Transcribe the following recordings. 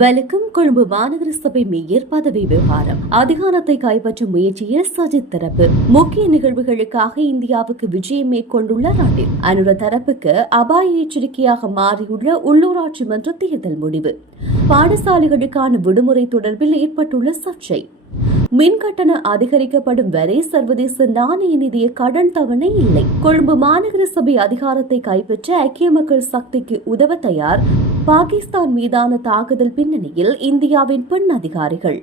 வலுக்கும் கொழும்பு மாநகர சபை மேயர் பதவி விவகாரம். அதிகாரத்தை கைப்பற்றும் முயற்சியில் சஜித் தரப்பு. முக்கிய நிகழ்வுகளுக்காக இந்தியாவுக்கு விஜயம் மேற்கொண்டுள்ள ரணில். அனுர தரப்புக்கு அபாய எச்சரிக்கையாக மாறியுள்ள உள்ளூராட்சி மன்ற தேர்தல் முடிவு. பாடசாலைகளுக்கான விடுமுறை தொடர்பில் ஏற்பட்டுள்ள சர்ச்சை. மின்கட்டண அதிகரிக்கப்படும் வரை சர்வதேச நாணய நிதிய கடன் தவணை இல்லை. கொழும்பு மாநகர சபை அதிகாரத்தை கைப்பற்ற ஐக்கிய மக்கள் சக்திக்கு உதவ தயார். பாகிஸ்தான் மீதான தாக்குதல் பின்னணியில் இந்தியாவின் பெண் அதிகாரிகள்.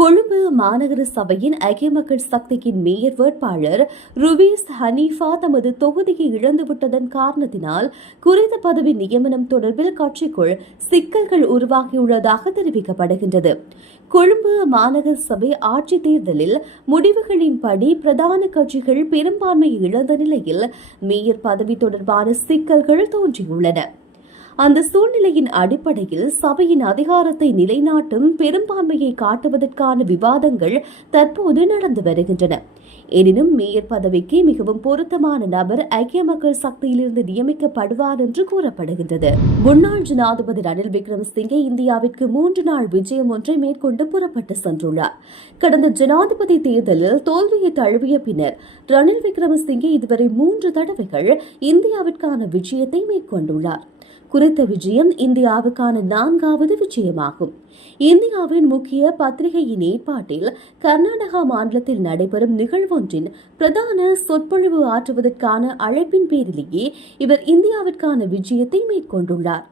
கொழும்பு மாநகர சபையின் ஐக்கிய மக்கள் சக்தியின் மேயர் வேட்பாளர் ருவீஸ் ஹனீஃபா தமது தொகுதியை இழந்துவிட்டதன் காரணத்தினால் குறித்த பதவி நியமனம் தொடர்பில் கட்சிக்குள் சிக்கல்கள் உருவாகியுள்ளதாக தெரிவிக்கப்படுகின்றது. கொழும்பு மாநகர சபை ஆட்சி தேர்தலில் முடிவுகளின்படி பிரதான கட்சிகள் பெரும்பான்மையை இழந்த நிலையில் மேயர் பதவி தொடர்பான சிக்கல்கள் தோன்றியுள்ளன. அந்த சூழ்நிலையின் அடிப்படையில் சபையின் அதிகாரத்தை நிலைநாட்டும் பெரும்பான்மையை காட்டுவதற்கான விவாதங்கள் தற்போது நடந்து வருகின்றன. எனினும் மேயர் பதவிக்கு மிகவும் பொருத்தமான நபர் ஐக்கிய மக்கள் சக்தியிலிருந்து நியமிக்கப்படுவார் என்று கூறப்படுகின்றது. முன்னாள் ஜனாதிபதி ரணில் விக்ரமசிங்கே இந்தியாவிற்கு 3 நாள் விஜயம் ஒன்றை மேற்கொண்டு புறப்பட்டு சென்றுள்ளார். கடந்த ஜனாதிபதி தேர்தலில் தோல்வியை தழுவிய பின்னர் ரணில் விக்ரமசிங்கே இதுவரை 3 தடவைகள் இந்தியாவிற்கான விஜயத்தை மேற்கொண்டுள்ளார். குறித்த விஜயம் இந்தியாவுக்கான 4வது விஜயமாகும். இந்தியாவின் முக்கிய பத்திரிகையின் ஏற்பாட்டில் கர்நாடகா மாநிலத்தில் நடைபெறும் நிகழ்வொன்றின் பிரதான சொற்பொழிவு ஆற்றுவதற்கான அழைப்பின் பேரிலேயே இவர் இந்தியாவிற்கான விஜயத்தை மேற்கொண்டுள்ளார்.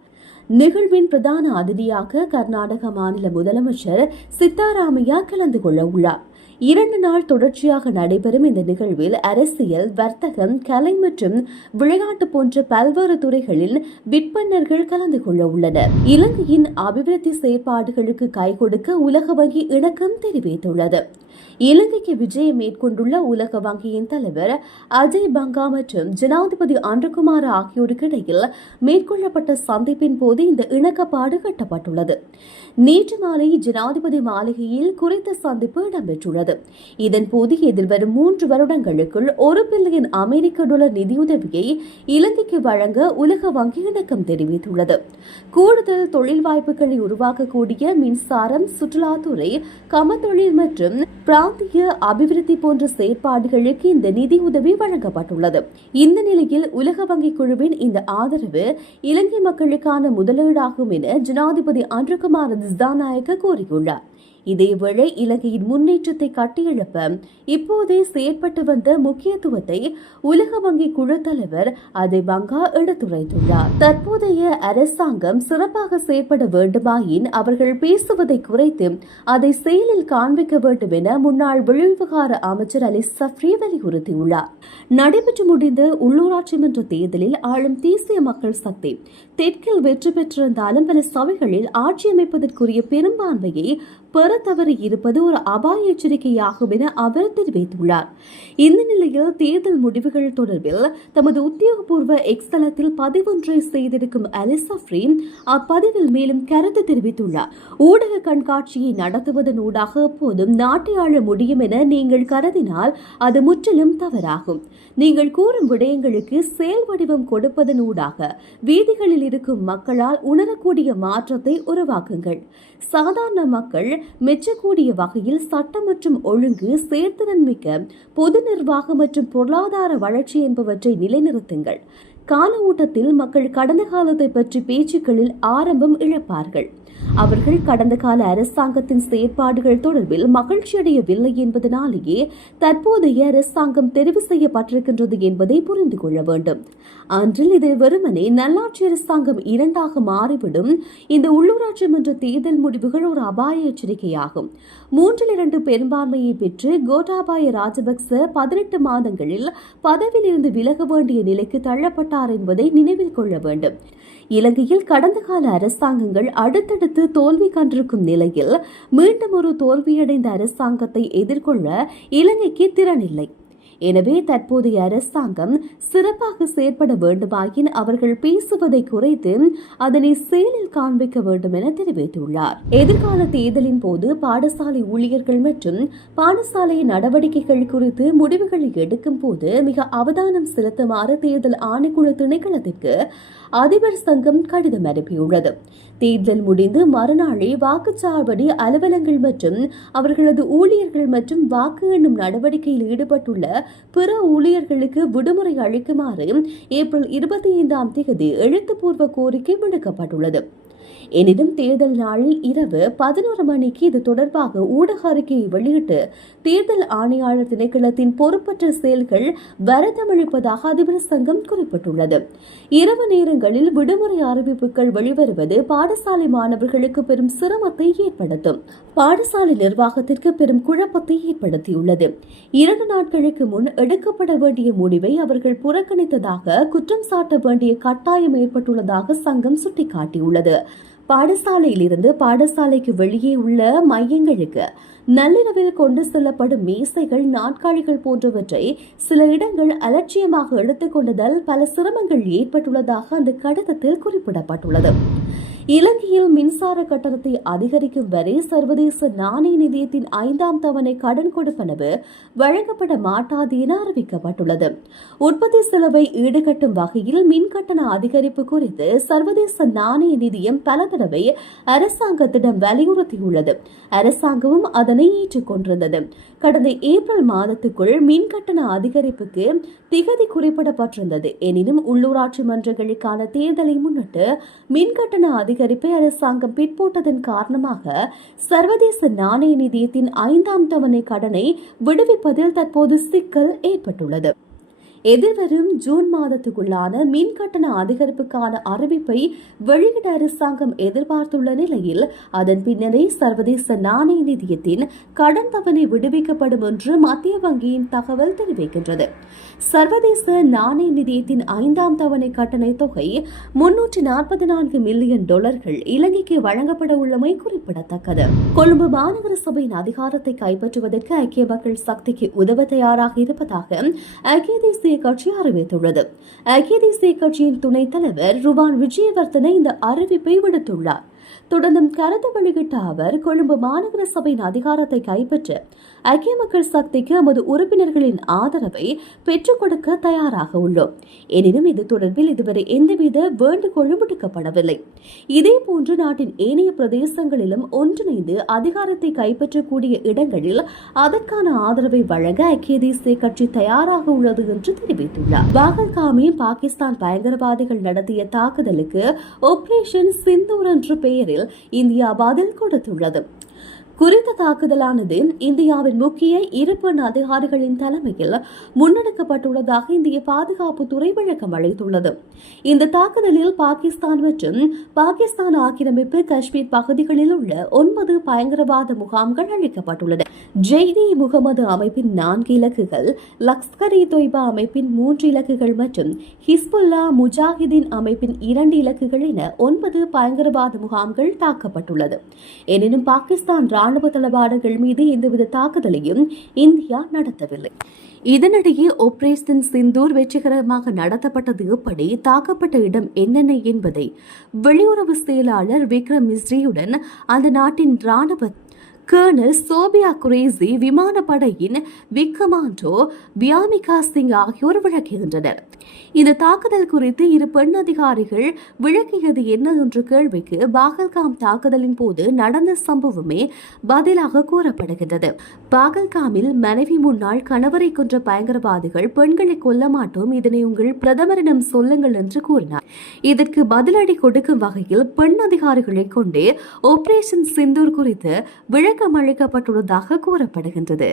நிகழ்வின் பிரதான அதிதியாக கர்நாடக மாநில முதலமைச்சர் சித்தாராமையா கலந்து கொள்ள உள்ளார். 2 நாள் தொடர்ச்சியாக நடைபெறும் இந்த நிகழ்வில் அரசியல், வர்த்தகம், கலை மற்றும் விளையாட்டு போன்ற பல்வேறு துறைகளில் விற்பனர்கள் கலந்து கொள்ள உள்ளனர். இலங்கையின் அபிவிருத்தி செயற்பாடுகளுக்கு கை கொடுக்க உலக வங்கி இணக்கம் தெரிவித்துள்ளது. இலங்கைக்கு விஜயம் மேற்கொண்டுள்ள உலக வங்கியின் தலைவர் அஜய் பங்கா மற்றும் ஜனாதிபதி அன்றகுமார் ஆகியோருக்கு இடையில் மேற்கொள்ளப்பட்ட சந்திப்பின் போது இந்த இணக்கப்பாடு கட்டப்பட்டுள்ளது. நேற்று மாலை ஜனாதிபதி மாளிகையில் குறித்த சந்திப்பு இடம்பெற்றுள்ளது. இதன்போது எதிர்வரும் 3 வருடங்களுக்குள் $1 பில்லியன் அமெரிக்க நிதியுதவியை இலங்கைக்கு வழங்க உலக வங்கி இணக்கம் தெரிவித்துள்ளது. கூடுதல் தொழில் வாய்ப்புகளை உருவாக்கக்கூடிய மின்சாரம், சுற்றுலாத்துறை, கமத்தொழில் மற்றும் பிராந்திய அபிவிருத்தி போன்ற செயற்பாடுகளுக்கு இந்த நிதியுதவி வழங்கப்பட்டுள்ளது. இந்த நிலையில் உலக வங்கி குழுவின் இந்த ஆதரவு இலங்கை மக்களுக்கான முதலீடாகும் என ஜனாதிபதி அன்றகுமார் திசாநாயக்க கூறியுள்ளார். இதேவேளை இலங்கையின் முன்னேற்றத்தை கட்டியெழுப்ப இப்போதே செயற்பட்டு வந்த முக்கியத்துவத்தை உலக வங்கி குழு தலைவர் அஜய் பங்கா எடுத்துரைத்துள்ளார். தற்போதைய அரசாங்கம் சிறப்பாக செயற்பட வேண்டுமாயின் அவர்கள் பேசுவதை குறைத்து அதை செயலில் காண்பிக்க வேண்டும் என முன்னாள் வெளிவிவகார அமைச்சர் அலி சஃப்ரி வலியுறுத்தியுள்ளார். நடைபெற்று முடிந்த உள்ளூராட்சி மன்ற தேர்தலில் ஆளும் தேசிய மக்கள் சக்தி தெற்கில் வெற்றி பெற்றிருந்தாலும் பல சபைகளில் ஆட்சி அமைப்பதற்குரிய பெரும்பான்மையை பெற தவறி இருப்பது ஒரு அபாய எச்சரிக்கையாகும் என அவர் தெரிவித்துள்ளார். இந்த நிலையில் தேர்தல் முடிவுகள் தொடர்பில் தமது உத்தியோகபூர்வ எக்ஸ் தளத்தில் பதிவொன்றை செய்திருக்கும் அலி சஃப்ரி அப்பதிவில் மேலும் கருத்து தெரிவித்துள்ளார். ஊடக கண்காட்சியை நடத்துவதன் ஊடாக எப்போதும் நாட்டை ஆள முடியும் என நீங்கள் கருதினால் அது முற்றிலும் தவறாகும். நீங்கள் கூறும் விடயங்களுக்கு செயல் வடிவம் கொடுப்பதன் ஊடாக வீதிகளில் இருக்கும் மக்களால் உணரக்கூடிய மாற்றத்தை உருவாக்குங்கள். சாதாரண மக்கள் மெச்சக்கூடிய வகையில் சட்டம் மற்றும் ஒழுங்கு, செயற்திறன் மிக்க பொது நிர்வாகம் மற்றும் பொருளாதார வளர்ச்சி என்பவற்றை நிலைநிறுத்துங்கள். கால ஓட்டத்தில் மக்கள் கடந்த காலத்தை பற்றி பேச்சுக்களில் ஆரம்பம் இழப்பார்கள். அவர்கள் கடந்த கால அரசாங்கத்தின் செயற்பாடுகள் தொடர்பில் மகிழ்ச்சியடையவில்லை என்பதனாலேயே தற்போதைய அரசாங்கம் தெரிவு செய்யப்பட்டிருக்கின்றது என்பதை புரிந்து கொள்ள வேண்டும். அன்றில் இது வெறுமனே நல்லாட்சி அரசாங்கம் 2ஆக மாறிவிடும். இந்த உள்ளூராட்சி மன்ற தேர்தல் முடிவுகள் ஒரு அபாய எச்சரிக்கையாகும். 3/2 பெரும்பான்மையை பெற்று கோட்டாபாய ராஜபக்ச 18 மாதங்களில் பதவியிலிருந்து விலக வேண்டிய நிலைக்கு தள்ளப்பட்டார் என்பதை நினைவில் கொள்ள வேண்டும். இலங்கையில் கடந்த கால அரசாங்கங்கள் அடுத்தடுத்து தோல்வி கண்டிருக்கும் நிலையில் மீண்டும் ஒரு தோல்வியடைந்த அரசாங்கத்தை எதிர்கொள்ள இலங்கைக்கு திறனில்லை. எனவே தற்போதைய அரசாங்கம் சிறப்பாக செயற்பட வேண்டுமாயின் அவர்கள் பேசுவதை குறைத்து அதனை செயலில் காண்பிக்க வேண்டும் என தெரிவித்துள்ளார். எதிர்கால தேர்தலின் போது பாடசாலை ஊழியர்கள் மற்றும் பாடசாலை நடவடிக்கைகள் குறித்து முடிவுகளை எடுக்கும் போது மிக அவதானம் செலுத்துமாறு தேர்தல் ஆணைக்குழு திணைக்களத்திற்கு அதிபர் சங்கம் கடிதம் அனுப்பியுள்ளது. தேர்தல் முடிந்து மறுநாளே வாக்குச்சாவடி அலுவலங்கள் மற்றும் அவர்களது ஊழியர்கள் மற்றும் வாக்கு எண்ணும் நடவடிக்கையில் ஈடுபட்டுள்ள பிற ஊழியர்களுக்கு விடுமுறை அளிக்குமாறு ஏப்ரல் 25ஆம் தேதி எழுத்துப்பூர்வ கோரிக்கை விடுக்கப்பட்டுள்ளது. எனினும் தேர்தல் நாளில் இரவு 11 மணிக்கு இது தொடர்பாக ஊடக அறிக்கையை வெளியிட்டு தேர்தல் ஆணையாளர் திணைக்களத்தின் பொறுப்பற்ற செயல்கள் வருத்தமளிப்பதாக அதிபர் சங்கம் குறிப்பிட்டுள்ளது. இரவு நேரங்களில் விடுமுறை அறிவிப்புகள் வெளிவருவது பாடசாலை மாணவர்களுக்கு பெரும் சிரமத்தை ஏற்படுத்தும். பாடசாலை நிர்வாகத்திற்கு பெரும் குழப்பத்தை ஏற்படுத்தியுள்ளது. 2 நாட்களுக்கு முன் எடுக்கப்பட வேண்டிய முடிவை அவர்கள் புறக்கணித்ததாக குற்றம் சாட்ட வேண்டிய கட்டாயம் ஏற்பட்டுள்ளதாக சங்கம் சுட்டிக்காட்டியுள்ளது. பாடசாலையில் இருந்து பாடசாலைக்கு வெளியே உள்ள மையங்களுக்கு நள்ளிரவில் கொண்டு செல்லப்படும் மேசைகள், நாற்காலிகள் போன்றவற்றை சில இடங்கள் அலட்சியமாக எடுத்துக் கொண்டதால் பல சிரமங்கள் ஏற்பட்டுள்ளதாக அந்த கடிதத்தில் குறிப்பிடப்பட்டுள்ளது. இலங்கையில் மின்சார கட்டணத்தை அதிகரிக்கும் வரை சர்வதேச நாணய நிதியத்தின் 5ஆம் தவணை கடன் கொடுப்பனவு வழங்கப்பட மாட்டாது என அறிவிக்கப்பட்டுள்ளது. உற்பத்தி செலவை ஈடுகட்டும் வகையில் மின் கட்டண அதிகரிப்பு குறித்து சர்வதேச நாணய நிதியம் பல தடவை அரசாங்கத்திடம் வலியுறுத்தியுள்ளது. அரசாங்கமும் அதனை ஏற்றுக்கொண்டிருந்தது. கடந்த ஏப்ரல் மாதத்துக்குள் மின் கட்டண அதிகரிப்புக்கு திகதி குறிப்பிடப்பட்டிருந்தது. எனினும் உள்ளூராட்சி மன்றங்களுக்கான தேர்தலை முன்னிட்டு மின் கட்டண அதிகரிப்பை அரசாங்கம் பிற்போட்டதன் காரணமாக சர்வதேச நாணய நிதியத்தின் 5ஆம் தவணை கடனை விடுவிப்பதில் தற்போது சிக்கல் ஏற்பட்டுள்ளது. எதிர்வரும் ஜூன் மாதத்துக்குள்ளான மின் கட்டண அதிகரிப்புக்கான அறிவிப்பை வெளியிட அரசாங்கம் எதிர்பார்த்துள்ள நிலையில் அதன் பின்னரே சர்வதேச நாணய நிதியத்தின் கடன் தவணை விடுவிக்கப்படும் என்று மத்திய வங்கியின் தகவல் தெரிவிக்கின்றது. சர்வதேச நாணய நிதியத்தின் 5ஆம் தவணை கட்டணை தொகை $344 மில்லியன் இலங்கைக்கு வழங்கப்பட உள்ளமை குறிப்பிடத்தக்கது. கொழும்பு மாநகர சபையின் அதிகாரத்தை கைப்பற்றுவதற்கு ஐக்கிய மக்கள் சக்திக்கு உதவ தயாராக இருப்பதாக ஐக்கிய தேசிய கட்சி அறிவித்துள்ளது. ஐக்கிய தேசிய கட்சியின் துணைத் தலைவர் ருவான் விஜயவர்தன இந்த அறிவிப்பை விடுத்துள்ளார். தொடர்ந்தும் கருத்து வெளியிட்ட அவர், கொழும்பு மாநகர சபையின் அதிகாரத்தை கைப்பற்ற ஐக்கிய மக்கள் சக்திக்கு நமது உறுப்பினர்களின் ஆதரவை பெற்றுக் கொடுக்க தயாராக உள்ளோம். எனினும் இது தொடர்பில் இதுவரை எந்தவித வேண்டுகோளும் விடுக்கப்படவில்லை. இதேபோன்று நாட்டின் ஏனைய பிரதேசங்களிலும் ஒன்றிணைந்து அதிகாரத்தை கைப்பற்றக்கூடிய இடங்களில் அதற்கான ஆதரவை வழங்க ஐக்கிய தேசிய கட்சி தயாராக உள்ளது என்று தெரிவித்துள்ளார். பாகல்காமி பாகிஸ்தான் பயங்கரவாதிகள் நடத்திய தாக்குதலுக்கு ஆபரேஷன் சிந்தூர் என்ற பெயரில் இந்தியா பதில் கொடுத்துள்ளது. குறித்த தாக்குதலானது இந்தியாவின் முக்கிய இரு பெண் அதிகாரிகளின் தலைமையில் முன்னெடுக்கப்பட்டுள்ளதாக இந்திய பாதுகாப்புத்துறை விளக்கம் அளித்துள்ளது. இந்த தாக்குதலில் பாகிஸ்தான் மற்றும் பாகிஸ்தான் ஆக்கிரமிப்பு காஷ்மீர் பகுதிகளில் உள்ள 9 பயங்கரவாத முகாம்கள் அளிக்கப்பட்டுள்ளன. ஜெய்தி முகமது அமைப்பின் 4 இலக்குகள், லஷ்கர்-இ தொய்பா அமைப்பின் 3 இலக்குகள் மற்றும் ஹிஸ்புல்லா முஜாஹிதீன் அமைப்பின் 2 இலக்குகள் என 9 பயங்கரவாத முகாம்கள் தாக்கப்பட்டுள்ளது. எனினும் பாகிஸ்தான் ராணுவ தளவாடங்கள் மீது எந்தவித தாக்குதலையும் இந்தியா நடத்தவில்லை. இதனிடையே ஆபரேஷன் சிந்தூர் வெற்றிகரமாக நடத்தப்பட்டது எப்படி, தாக்கப்பட்ட இடம் என்னென்ன என்பதை வெளியுறவு செயலாளர் விக்ரம் மிஸ்ரியுடன் அந்த நாட்டின் ராணுவ கர்னல் சோபியா குரேசி, விமானப்படையின் விக்கமாண்டோ வியாமிகா சிங் ஆகியோர் விளக்குகின்றனர். இந்த தாக்குதல் குறித்து இரு பெண் அதிகாரிகள் விளக்கியது என்ன என்ற கேள்விக்கு பாகல்காம் தாக்குதலின் போது நடந்த சம்பவமே பதிலாக கூறப்படுகின்றது. பாகல்காமில் மனைவி முன்னாள் கணவரை கொன்ற பயங்கரவாதிகள் பெண்களை கொல்ல மாட்டோம், இதனை உங்கள் பிரதமரிடம் சொல்லுங்கள் என்று கூறினார். இதற்கு பதிலடி கொடுக்கும் வகையில் பெண் அதிகாரிகளை கொண்டே ஆபரேஷன் சிந்தூர் குறித்து விளக்கம் அளிக்கப்பட்டுள்ளதாக கூறப்படுகின்றது.